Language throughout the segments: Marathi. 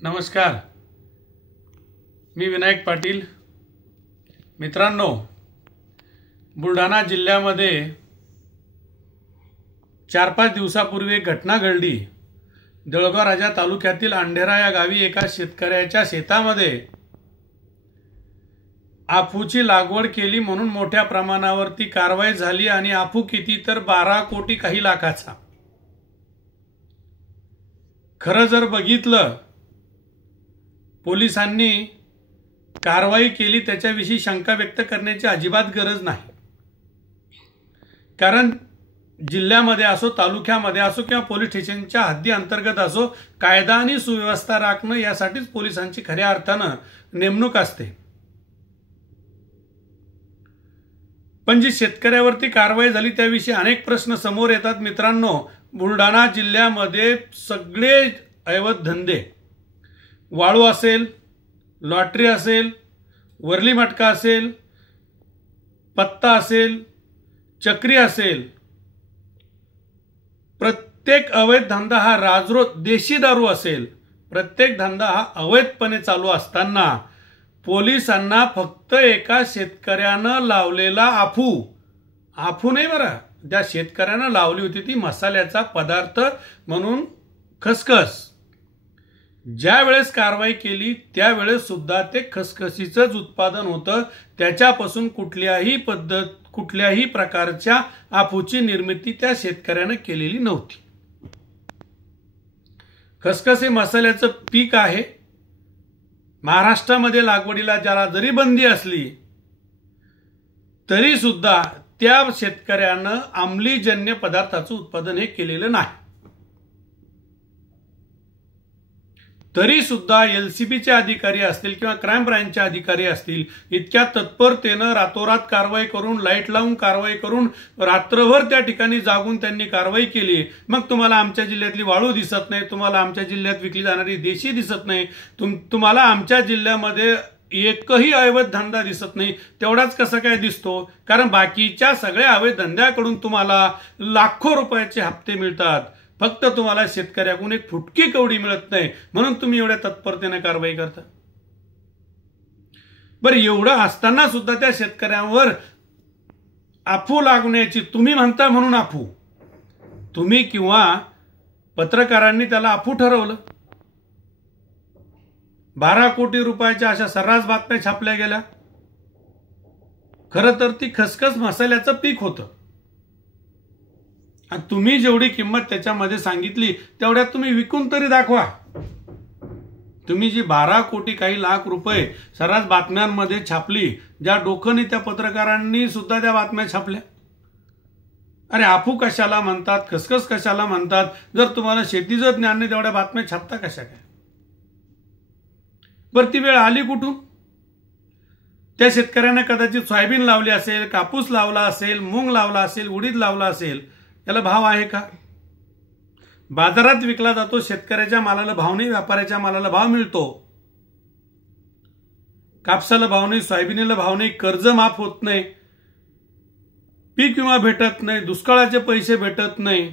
नमस्कार, मी विनायक पाटील। मित्रांनो, बुलढाणा जिल्ह्यामध्ये 4-5 दिवसापूर्वी एक घटना घडली। जळगाव राजा तालुक्यातील अंढेरा या गावी एका शेतकऱ्याच्या शेतामध्ये आफूची लागवड केली म्हणून मोठ्या प्रमाणावरती कारवाई झाली आणि आफू किती तर 12 कोटी काही लाखाचा। खरं जर बघितलं, पोलिसांनी कारवाई केली त्याच्याविषयी शंका व्यक्त करण्याची अजिबात गरज नाही। कारण जिल्ह्यामध्ये असो, तालुक्यामध्ये असो किंवा पोलीस स्टेशनच्या हद्दी अंतर्गत असो, कायदा आणि सुव्यवस्था राखणं यासाठीच पोलिसांची खऱ्या अर्थानं नेमणूक असते। पण जी शेतकऱ्यावरती कारवाई झाली त्याविषयी अनेक प्रश्न समोर येतात। मित्रांनो, बुलढाणा जिल्ह्यामध्ये सगळे अवैध धंदे, वाळू असेल, लॉटरी असेल, वरली मटका असेल, पत्ता असेल, चक्री असेल, प्रत्येक अवैध धंदा हा राजरोट, देशी दारू असेल, प्रत्येक धंदा हा अवैधपणे चालू असताना पोलिसांना फक्त एका शेतकऱ्यानं लावलेला आफू नाही बरं, ज्या शेतकऱ्यानं लावली होती ती मसाल्याचा पदार्थ म्हणून खसखस, ज्या वेळेस कारवाई केली त्यावेळेस सुद्धा ते खसखसीचंच उत्पादन होतं। त्याच्यापासून कुठल्याही प्रकारच्या आफूची निर्मिती त्या शेतकऱ्यानं केलेली नव्हती। खसखस हे मसाल्याचं पीक आहे। महाराष्ट्रामध्ये लागवडीला ज्याला जरी बंदी असली तरी सुद्धा त्या शेतकऱ्यानं अंमलीजन्य पदार्थाचं उत्पादन हे केलेलं नाही। तरी सुद्धा एलसीबीचे अधिकारी असतील किंवा क्राईम ब्रांचचे अधिकारी असतील, इतक्या तत्परतेनं रातोरात कारवाई करून, लाईट लावून कारवाई करून, रात्रभर त्या ठिकाणी जागून त्यांनी कारवाई केली। मग तुम्हाला आमच्या जिल्ह्यातली वाळू दिसत नाही, तुम्हाला आमच्या जिल्ह्यात विकली जाणारी देशी दिसत नाही, तुम्हाला आमच्या जिल्ह्यामध्ये एकही अवैध धंदा दिसत नाही, तेवढाच कसा काय दिसतो? कारण बाकीच्या सगळ्या अवैध धंद्याकडून तुम्हाला लाखो रुपयाचे हप्ते मिळतात, फक्त तुम्हाला शेतकऱ्याकडून एक फुटकी कवडी मिळत नाही, म्हणून तुम्ही एवढ्या तत्परतेने कारवाई करता। बरं, एवढं असताना सुद्धा त्या शेतकऱ्यांवर आफू लागण्याची तुम्ही म्हणता म्हणून आफू, तुम्ही किंवा पत्रकारांनी त्याला आफू ठरवलं। 12 कोटी रुपयाच्या अशा सर्रास बातम्या छापल्या गेल्या। खरं तर ती खसखस मसाल्याचं पीक होतं आणि तुम्ही जेवढी किंमत त्याच्यामध्ये सांगितली तेवढ्यात तुम्ही विकून तरी दाखवा। तुम्ही जी 12 कोटी काही लाख रुपये सर्रास बातम्यांमध्ये छापली, ज्या डोकंनी त्या पत्रकारांनी सुद्धा त्या बातम्या छापल्या। अरे, आफू कशाला म्हणतात, खसखस कशाला म्हणतात? जर तुम्हाला शेतीचं ज्ञान नाही तेवढ्या बातम्या छापता कशा काय? बरं, ती वेळ आली कुठून? त्या शेतकऱ्याने कदाचित सोयाबीन लावली असेल, कापूस लावला असेल, मूग लावला असेल, उडीद लावला असेल, याला भाव आहे का? बाजारात विकला जातो, शेतकऱ्याच्या मालाला भाव नाही, व्यापाऱ्याच्या मालाला भाव मिळतो। कापसाला भाव नाही, सोयाबीनला भाव नाही, कर्ज माफ होत नाही, पीक विमा भेटत नाही, दुष्काळाचे पैसे भेटत नाही।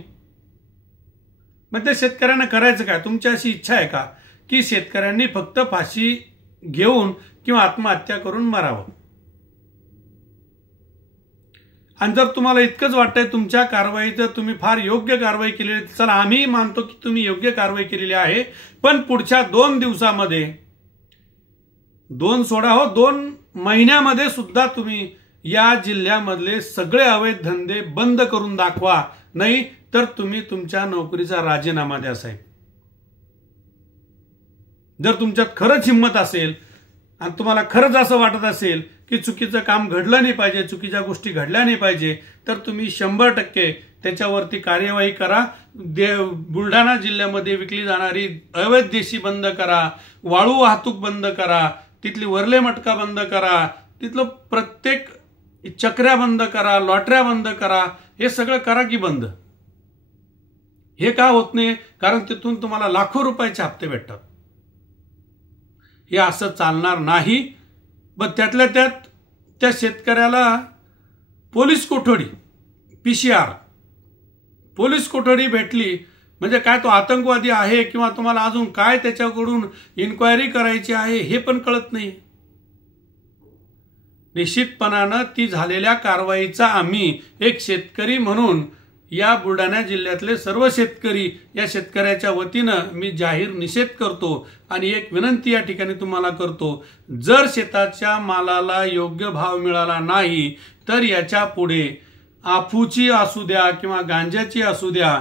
मग त्या शेतकऱ्यांना करायचं काय? तुमची अशी इच्छा आहे का की शेतकऱ्यांनी फक्त फाशी घेऊन किंवा आत्महत्या करून मरावं? आणि जर तुम्हाला इतकंच वाटतंय तुमच्या कारवाईचं तुम्ही फार योग्य कारवाई केलेली, चला आम्ही मानतो की तुम्ही योग्य कारवाई केलेली आहे, पण पुढच्या 2 दिवसामध्ये, 2 महिन्यामध्ये सुद्धा तुम्ही या जिल्ह्यामधले सगळे अवैध धंदे बंद करून दाखवा, नाही तर तुम्ही तुमच्या नोकरीचा राजीनामा द्या साहेब। जर तुमच्यात खरंच हिंमत असेल आणि तुम्हाला खरंच असं वाटत असेल की चुकीचं काम घडलं नाही पाहिजे, चुकीच्या गोष्टी घडल्या नाही पाहिजे, तर तुम्ही 100% त्याच्यावरती कार्यवाही करा। बुलढाणा जिल्ह्यामध्ये विकली जाणारी अवैध देशी बंद करा, वाळू वाहतूक बंद करा, तिथली वरले मटका बंद करा, तिथलं प्रत्येक चक्र्या बंद करा, लॉटऱ्या बंद करा, हे सगळं करा की बंद? हे का होत नाही? कारण तिथून तुम्हाला लाखो रुपयाचे हप्ते भेटतात। हे असं चालणार नाही। पण त्यातल्या त्यात त्या शेतकऱ्याला पोलीस कोठडी, PCR पोलीस कोठडी भेटली म्हणजे काय तो आतंकवादी आहे किंवा तुम्हाला अजून काय त्याच्याकडून इन्क्वायरी करायची आहे हे पण कळत नाही। निश्चितपणानं ती झालेल्या कारवाईचा आम्ही एक शेतकरी म्हणून या बुलढाणा जिल्ह्यातले सर्व शेतकरी या शेतकऱ्याच्या वतीनं मी जाहीर निषेध करतो आणि एक विनंती या ठिकाणी तुम्हाला करतो, जर शेताच्या मालाला योग्य भाव मिळाला नाही तर याच्या पुढे आफूची असू द्या किंवा गांजाची असू द्या,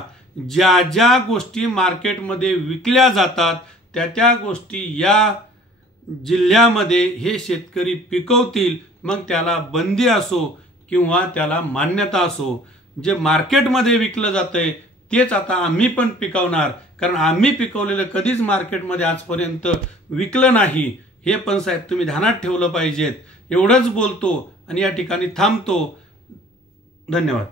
ज्या ज्या गोष्टी मार्केटमध्ये विकल्या जातात त्या गोष्टी या जिल्ह्यामध्ये हे शेतकरी पिकवतील, मग त्याला बंदी असो किंवा त्याला मान्यता असो। जे मार्केटमध्ये विकलं जातंय तेच आता आम्ही पण पिकवणार, कारण आम्ही पिकवलेलं कधीच मार्केटमध्ये आजपर्यंत विकलं नाही, हे पण साहेब तुम्ही ध्यानात ठेवलं पाहिजेत। एवढंच बोलतो आणि या ठिकाणी थांबतो। धन्यवाद।